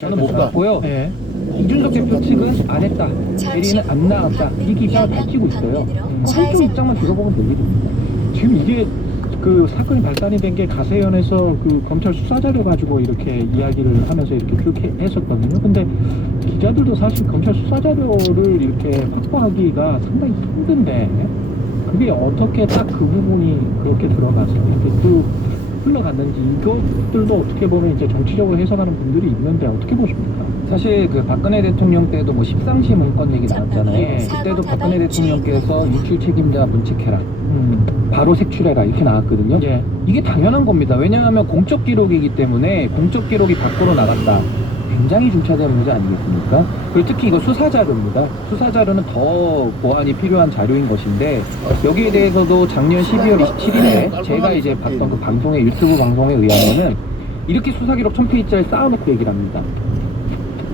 저는 못 봤고요. 네. 이준석 대표 측은 안 했다. 대리는 안 나왔다. 이렇게 입장을 밝히고 있어요. 한쪽 입장만 들어보면 될 일입니다. 지금 이게 그 사건이 발단이 된 게 가세연에서 그 검찰 수사 자료 가지고 이렇게 이야기를 하면서 이렇게 쭉 했었거든요. 근데 기자들도 사실 검찰 수사 자료를 이렇게 확보하기가 상당히 힘든데 그게 어떻게 딱 그 부분이 그렇게 들어가서 이렇게 쭉 흘러갔는지 이것들도 어떻게 보면 이제 정치적으로 해석하는 분들이 있는데 어떻게 보십니까? 사실 그 박근혜 대통령 때도 뭐 13시 문건 얘기 나왔잖아요. 그때도 박근혜 대통령께서 유출 책임자 문책해라. 바로 색출해라 이렇게 나왔거든요. 예. 이게 당연한 겁니다. 왜냐하면 공적 기록이기 때문에 공적 기록이 밖으로 나갔다. 굉장히 중차대한 문제 아니겠습니까? 그리고 특히 이거 수사 자료입니다. 수사 자료는 더 보완이 필요한 자료인 것인데 여기에 대해서도 작년 12월 27일에 제가 이제 봤던 그 방송의 유튜브 방송에 의하면은 이렇게 수사 기록 1000페이지를 쌓아놓고 얘기를 합니다.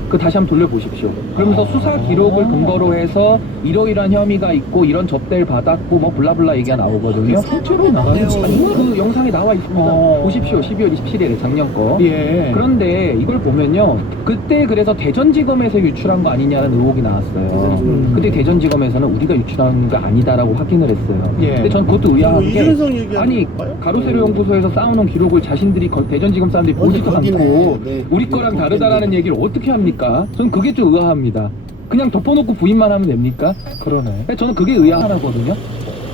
그 다시 한번 돌려보십시오. 그러면서 수사 기록을 근거로 해서 이러이러한 혐의가 있고 이런 접대를 받았고 뭐 블라블라 얘기가 나오거든요. 실제로 나가는 그 영상에 나와 있습니다. 보십시오. 12월 27일에 작년 거. 예. 그런데 이걸 보면요. 그때 그래서 대전지검에서 유출한 거 아니냐는 의혹이 나왔어요. 그때 대전지검에서는 우리가 유출한 거 아니다라고 확인을 했어요. 예. 근데 전 그것도 의아한 게 이준석 얘기하는 아니 건가요? 가로세로 연구소에서 쌓아놓은 기록을 자신들이 대전지검 사람들이 보지도 거기네. 않고 네. 우리 거랑 다르다라는 얘기를 어떻게 합니까? 저는 그게 좀 의아합니다. 그냥 덮어놓고 부인만 하면 됩니까? 그러네. 저는 그게 의아하거든요.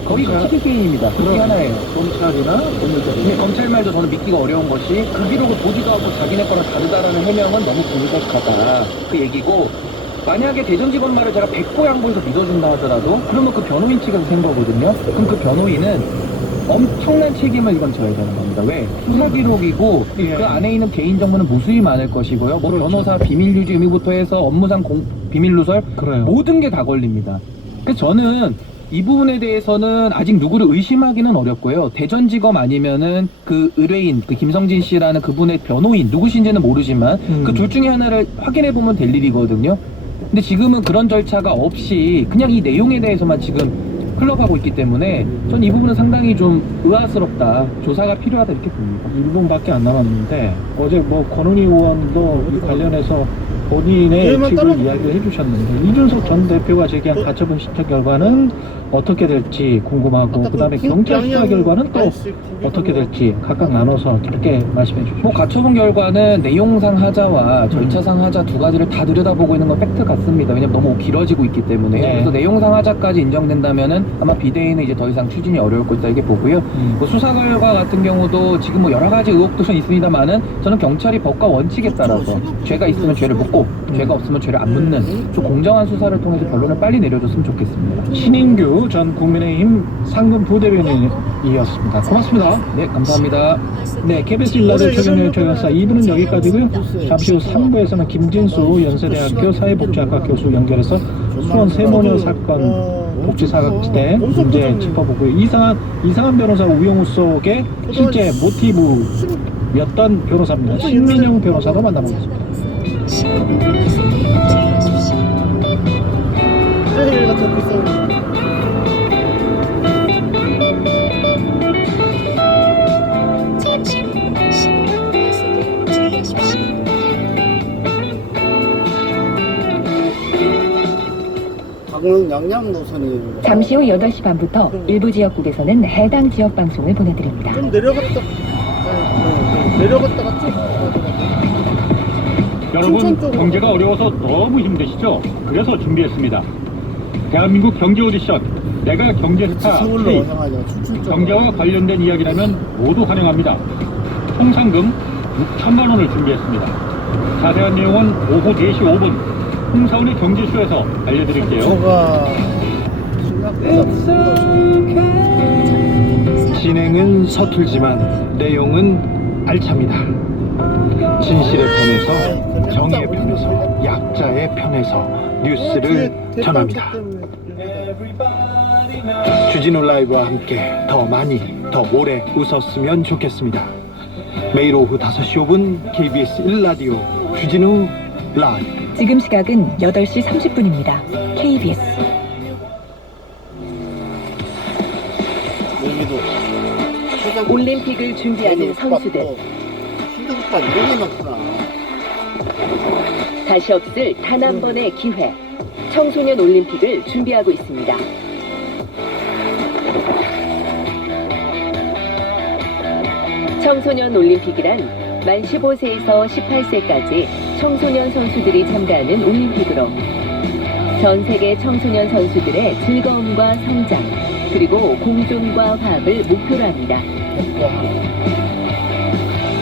거기가 치킨 게임입니다. 그게 하나예요. 검찰이나 근데 검찰 말도 저는 믿기가 어려운 것이 그 기록을 보지도 않고 자기네 거랑 다르다라는 해명은 너무 불가능하다. 그 얘기고 만약에 대전지검 말을 제가 100고 양보해서 믿어준다 하더라도 그러면 그 변호인 측에서 센 거거든요. 그럼 그 변호인은 엄청난 책임을 이건 져야 되는 겁니다. 왜? 수사 기록이고 예. 그 안에 있는 개인 정보는 무수히 많을 것이고요. 뭐 그렇죠. 변호사 비밀 유지 의무부터 해서 업무상 비밀 누설 그래요. 모든 게 다 걸립니다. 그래서 저는 이 부분에 대해서는 아직 누구를 의심하기는 어렵고요. 대전지검 아니면은 그 의뢰인, 그 김성진 씨라는 그분의 변호인, 누구신지는 모르지만 그 둘 중에 하나를 확인해 보면 될 일이거든요. 근데 지금은 그런 절차가 없이 그냥 이 내용에 대해서만 지금 흘러가고 있기 때문에 전 이 부분은 상당히 좀 의아스럽다. 조사가 필요하다 이렇게 봅니다. 1분밖에 안 남았는데 어제 뭐 권은희 의원도 이 관련해서 본인의 얘만 예측을 따라가면 이야기를 해주셨는데 이준석 전 대표가 제기한 가처분 신청 결과는 어떻게 될지 궁금하고 그 다음에 경찰 수사 결과는 또 어떻게 될지 각각 나눠서 짧게 말씀해 주시죠. 뭐 가처분 결과는 내용상 하자와 절차상 하자 두 가지를 다 들여다보고 있는 건 팩트 같습니다. 왜냐면 너무 길어지고 있기 때문에. 네. 그래서 내용상 하자까지 인정된다면은 아마 비대위는 이제 더 이상 추진이 어려울 것이다 이렇게 보고요. 뭐 수사 결과 같은 경우도 지금 뭐 여러 가지 의혹들은 있습니다만은 저는 경찰이 법과 원칙에 따라서 죄가 있으면 죄를 묻고 죄가 없으면 죄를 안 묻는 좀 공정한 수사를 통해서 결론을 빨리 내려줬으면 좋겠습니다. 신인규 전 국민의힘 상근 부대변인이었습니다. 고맙습니다. 네, 감사합니다. 네, KBS 일라디오 최경영의 최강사 2부는 여기까지고요. 잠시 후 3부에서는 김진수 연세대학교 사회복지학과 교수 연결해서 수원 세모녀 사건 복지사각지대 문제 짚어보고요. 이상한 변호사 우영우 속의 실제 모티브였던 변호사입니다. 신민영 변호사도 만나보겠습니다. 세일가 더 비싸. 강릉 양양 노선이 잠시 후 8시 반부터 일부 지역국에서는 해당 지역 방송을 보내드립니다. 좀 내려갔다 내려갔다가 쭉 여러분, 춘천 쪽으로. 경제가 어려워서 너무 힘드시죠? 그래서 준비했습니다. 대한민국 경제 오디션, 내가 경제스타 서울로 K. 향하자 춘천 쪽 경제와 관련된 이야기라면 모두 환영합니다. 총 상금 6천만 원을 준비했습니다. 자세한 내용은 오후 4시 5분 홍사원의 경제쇼에서 알려드릴게요. 저가 진행은 서툴지만 내용은 알찹니다. 진실의 편에서, 정의의 편에서, 약자의 편에서 뉴스를 전합니다. 주진우 라이브와 함께 더 많이, 더 오래 웃었으면 좋겠습니다. 매일 오후 5시 5분 KBS 1라디오 주진우 라이브. 지금 시각은 8시 30분입니다. KBS 여기도 올림픽을 준비하는 선수들 신동파 이런 게 많구나. 다시 없을 단 한 번의 기회. 청소년 올림픽을 준비하고 있습니다. 청소년 올림픽이란 만 15세에서 18세까지 청소년 선수들이 참가하는 올림픽으로 전 세계 청소년 선수들의 즐거움과 성장, 그리고 공존과 화합을 목표로 합니다.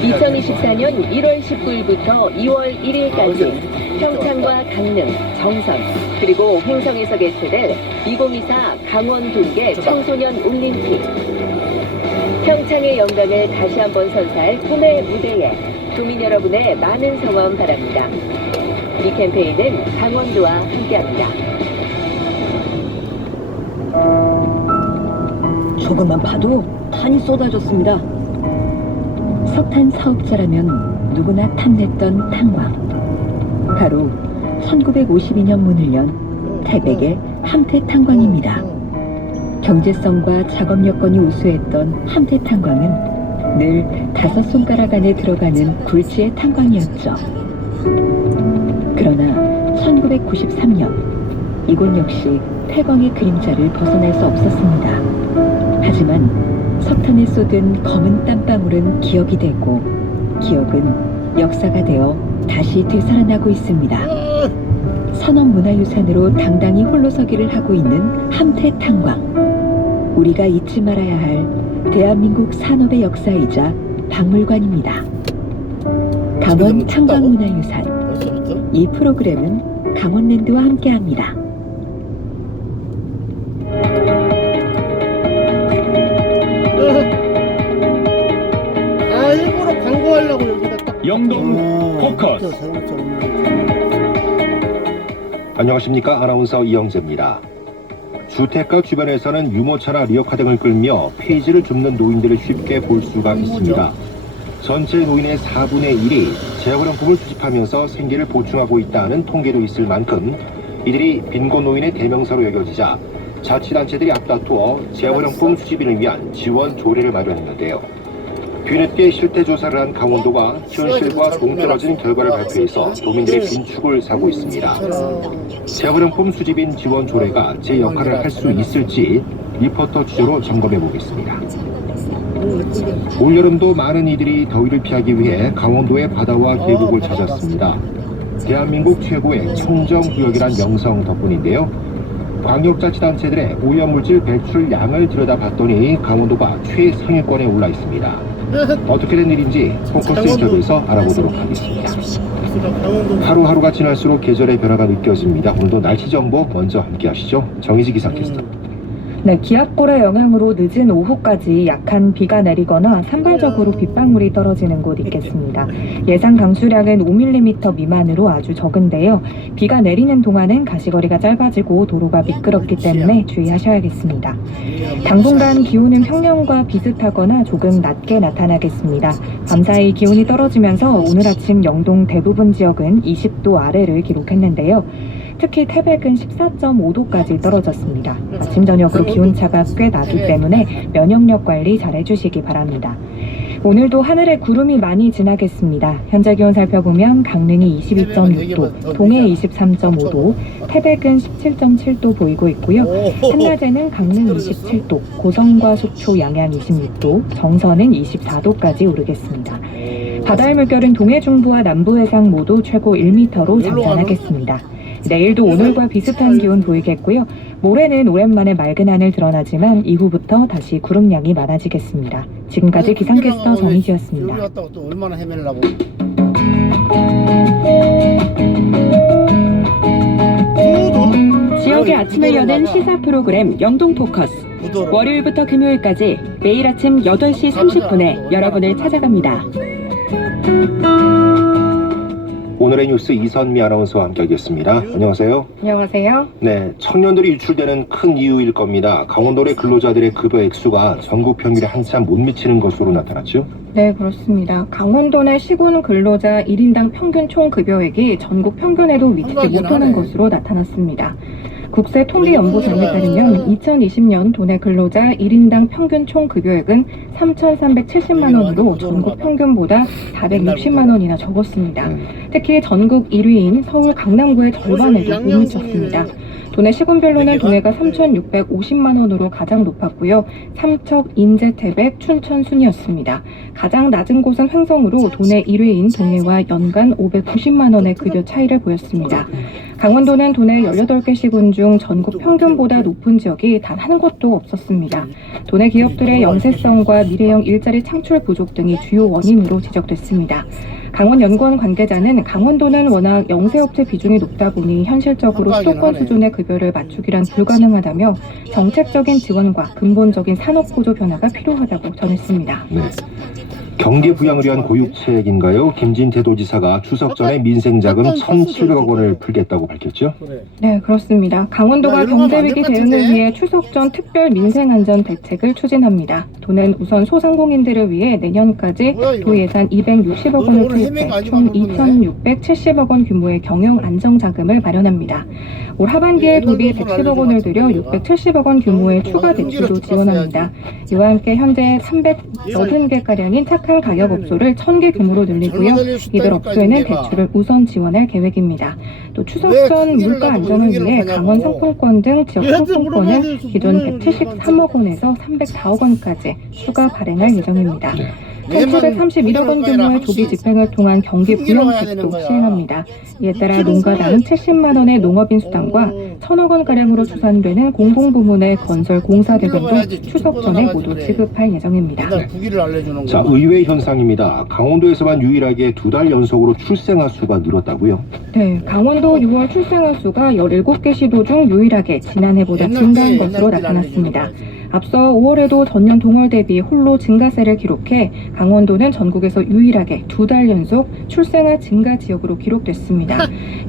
2024년 1월 19일부터 2월 1일까지 평창과 강릉, 정선, 그리고 횡성에서 개최될 2024 강원 동계 청소년 올림픽. 평창의 영광을 다시 한번 선사할 꿈의 무대에 도민 여러분의 많은 성원 바랍니다. 이 캠페인은 강원도와 함께합니다. 조금만 봐도 탄이 쏟아졌습니다. 석탄 사업자라면 누구나 탐냈던 탄광. 바로 1952년 문을 연 태백의 함태 탄광입니다. 경제성과 작업 여건이 우수했던 함태 탄광은 늘 5손가락 안에 들어가는 굴지의 탄광이었죠. 그러나 1993년 이곳 역시 폐광의 그림자를 벗어날 수 없었습니다. 하지만 석탄에 쏟은 검은 땀방울은 기억이 되고 기억은 역사가 되어 다시 되살아나고 있습니다. 선원문화유산으로 당당히 홀로서기를 하고 있는 함태 탄광. 우리가 잊지 말아야 할 대한민국 산업의 역사이자 박물관입니다. 강원 탄광문화유산. 벌써부터? 이 프로그램은 강원랜드와 함께합니다. 아, 일부러 광고하려고 여기다 딱. 영동 포커스. 안녕하십니까. 아나운서 이영재입니다. 주택가 주변에서는 유모차나 리어카 등을 끌며 페이지를 줍는 노인들을 쉽게 볼 수가 있습니다. 전체 노인의 4분의 1이 재활용품을 수집하면서 생계를 보충하고 있다는 통계도 있을 만큼 이들이 빈곤 노인의 대명사로 여겨지자 자치단체들이 앞다투어 재활용품 수집인을 위한 지원 조례를 마련했는데요. 뒤늦게 실태조사를 한 강원도가 현실과 동떨어진 결과를 발표해서 도민들의 빈축을 사고 있습니다. 재활용품 수집인 지원 조례가 제 역할을 할 수 있을지 리포터 취재로 점검해 보겠습니다. 올여름도 많은 이들이 더위를 피하기 위해 강원도의 바다와 계곡을 찾았습니다. 대한민국 최고의 청정구역이란 명성 덕분인데요. 광역자치단체들의 오염물질 배출량을 들여다봤더니 강원도가 최상위권에 올라 있습니다. 어떻게 된 일인지 포커스 인터뷰에서 알아보도록 하겠습니다. 하루하루가 지날수록 계절의 변화가 느껴집니다. 오늘도 날씨 정보 먼저 함께 하시죠. 정희지 기상캐스터. 네, 기압골의 영향으로 늦은 오후까지 약한 비가 내리거나 산발적으로 빗방울이 떨어지는 곳 있겠습니다. 예상 강수량은 5mm 미만으로 아주 적은데요. 비가 내리는 동안은 가시거리가 짧아지고 도로가 미끄럽기 때문에 주의하셔야겠습니다. 당분간 기온은 평년과 비슷하거나 조금 낮게 나타나겠습니다. 밤사이 기온이 떨어지면서 오늘 아침 영동 대부분 지역은 20도 아래를 기록했는데요. 특히 태백은 14.5도까지 떨어졌습니다. 아침 저녁으로 기온차가 꽤 나기 때문에 면역력 관리 잘 해주시기 바랍니다. 오늘도 하늘에 구름이 많이 지나겠습니다. 현재 기온 살펴보면 강릉이 22.6도, 동해 23.5도, 태백은 17.7도 보이고 있고요. 한낮에는 강릉 27도, 고성과 속초 양양 26도, 정선은 24도까지 오르겠습니다. 바다의 물결은 동해 중부와 남부 해상 모두 최고 1m로 잠잠하겠습니다. 내일도 오늘과 비슷한 기온 보이겠고요. 모레는 오랜만에 맑은 하늘 드러나지만 이후부터 다시 구름량이 많아지겠습니다. 지금까지 기상캐스터 정희지였습니다. 여기 갔다가 또 얼마나 헤매려고. 지역의 아침을 여는 시사 프로그램 영동 포커스. 월요일부터 금요일까지 매일 아침 8시 30분에 여러분을 찾아갑니다. 오늘의 뉴스 이선미 아나운서와 함께하겠습니다. 안녕하세요. 안녕하세요. 네, 청년들이 유출되는 큰 이유일 겁니다. 강원도 내 근로자들의 급여 액수가 전국 평균에 한참 못 미치는 것으로 나타났죠? 네, 그렇습니다. 강원도 내 시군 근로자 1인당 평균 총급여액이 전국 평균에도 미치지 못하는 것으로 나타났습니다. 국세통계연구원에 따르면 2020년 도내 근로자 1인당 평균 총급여액은 3,370만 원으로 전국 평균보다 460만 원이나 적었습니다. 특히 전국 1위인 서울 강남구의 절반에도 못 미쳤습니다. 도내 시군별로는 도내가 3,650만 원으로 가장 높았고요. 삼척, 인제, 태백, 춘천 순이었습니다. 가장 낮은 곳은 횡성으로 도내 1위인 동해와 연간 590만 원의 급여 차이를 보였습니다. 강원도는 도내 18개 시군 중 전국 평균보다 높은 지역이 단 한 곳도 없었습니다. 도내 기업들의 영세성과 미래형 일자리 창출 부족 등이 주요 원인으로 지적됐습니다. 강원연구원 관계자는 강원도는 워낙 영세업체 비중이 높다 보니 현실적으로 수도권 수준의 급여를 맞추기란 불가능하다며 정책적인 지원과 근본적인 산업구조 변화가 필요하다고 전했습니다. 네. 경기 부양을 위한 고육책인가요? 김진태 도지사가 추석 전에 민생자금 1,700억 원을 풀겠다고 밝혔죠? 네, 그렇습니다. 강원도가 경제위기 대응을 위해 추석 전 특별 민생안전 대책을 추진합니다. 도는 우선 소상공인들을 위해 내년까지 도 예산 260억 원을 투입해 총 2,670억 원 규모의 경영 안정자금을 마련합니다. 올 하반기에 도비 110억 원을 들여 670억 원 규모의 추가 대출도 지원합니다. 이와 함께 현재 380개가량인 착한 가격업소를 1,000개 규모로 늘리고요. 이들 업소에는 대출을 우선 지원할 계획입니다. 또 추석 전 물가 안정을 위해 강원 상품권 등 지역 상품권을 기존 173억 원에서 304억 원까지 추가 발행할 예정입니다. 1,731억 원 규모의 조비 집행을 통한 경기 부양책도 시행합니다. 이에 따라 농가당 70만 원의 농업인수당과 1,000억 원가량으로 추산되는 공공부문의 건설 공사대금도 추석 전에 모두 지급할 예정입니다. 자, 의외 현상입니다. 강원도에서만 유일하게 2달 연속으로 출생아 수가 늘었다고요? 네, 강원도 6월 출생아 수가 17개 시도 중 유일하게 지난해보다 증가한 것으로 나타났습니다. 앞서 5월에도 전년 동월 대비 홀로 증가세를 기록해 강원도는 전국에서 유일하게 2달 연속 출생아 증가 지역으로 기록됐습니다.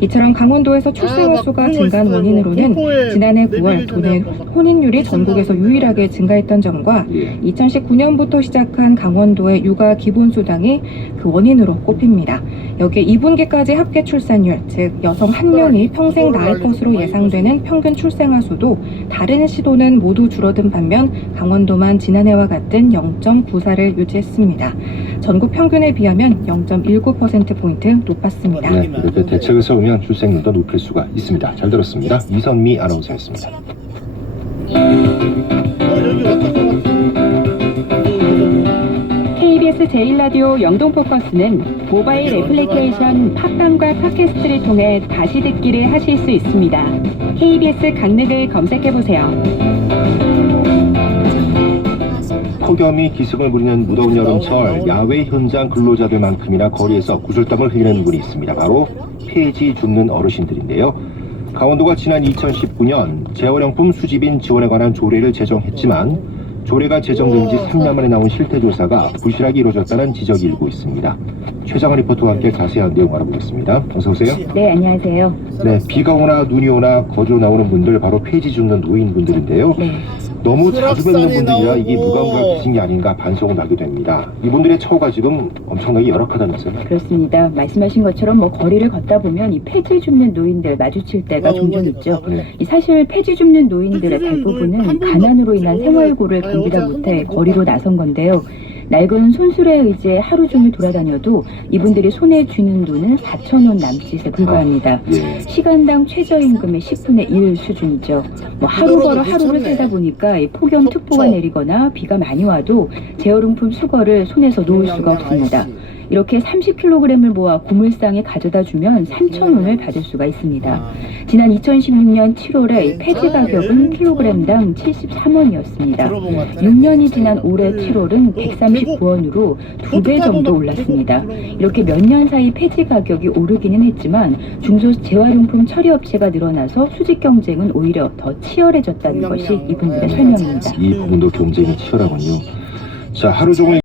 이처럼 강원도에서 출생아 수가 증가한 원인으로는 지난해 9월 도내 혼인율이 전국에서 유일하게 증가했던 점과 2019년부터 시작한 강원도의 육아 기본수당이 그 원인으로 꼽힙니다. 여기에 2분기까지 합계 출산율, 즉 여성 1명이 평생 낳을 것으로 예상되는 평균 출생아 수도 다른 시도는 모두 줄어든 반면 강원도만 지난해와 같은 0.94를 유지했습니다. 전국 평균에 비하면 0.19%포인트 높았습니다. 네, 이렇게 대책을 세우면 출생률도 높일 수가 있습니다. 잘 들었습니다. 이선미 아나운서였습니다. KBS 제1라디오 영동포커스는 모바일 애플리케이션 팟빵과 팟캐스트를 통해 다시 듣기를 하실 수 있습니다. KBS 강릉을 검색해보세요. 폭염이 기승을 부리는 무더운 여름철 야외 현장 근로자들만큼이나 거리에서 구슬땀을 흘리는 분이 있습니다. 바로 폐지 줍는 어르신들인데요. 강원도가 지난 2019년 재활용품 수집인 지원에 관한 조례를 제정했지만 조례가 제정된 지 3년 만에 나온 실태조사가 부실하게 이루어졌다는 지적이 일고 있습니다. 최장원 리포터와 함께 자세한 내용 알아보겠습니다. 어서 오세요. 네, 안녕하세요. 네, 비가 오나 눈이 오나 거주로 나오는 분들 바로 폐지 줍는 노인분들인데요. 네. 너무 자주 뵙는 분들이라 이게 무감각이신 게 아닌가 반성을 하게 됩니다. 이분들의 처우가 지금 엄청나게 열악하다면서요? 그렇습니다. 말씀하신 것처럼 거리를 걷다 보면 이 폐지 줍는 노인들 마주칠 때가 종종 있죠. 네. 이 사실 폐지 줍는 노인들의 대부분은 가난으로 인한 생활고를 견디다 못해 거리로 나선 건데요. 낡은 손수레 의지에 하루 종일 돌아다녀도 이분들이 손에 쥐는 돈은 4,000원 남짓에 불과합니다. 예. 시간당 최저임금의 10분의 1 수준이죠. 하루 걸어 하루를 살다 보니까 이 폭염특보가 내리거나 비가 많이 와도 재활용품 수거를 손에서 놓을 수가 없습니다. 이렇게 30kg을 모아 고물상에 가져다 주면 3,000원을 받을 수가 있습니다. 지난 2016년 7월에 폐지 가격은 킬로그램당 73원이었습니다. 6년이 지난 올해 7월은 139원으로 2배 정도 올랐습니다. 이렇게 몇 년 사이 폐지 가격이 오르기는 했지만 중소 재활용품 처리업체가 늘어나서 수직 경쟁은 오히려 더 치열해졌다는 것이 이분들의 설명입니다. 이 부분도 경쟁이 치열하군요. 자, 하루 종일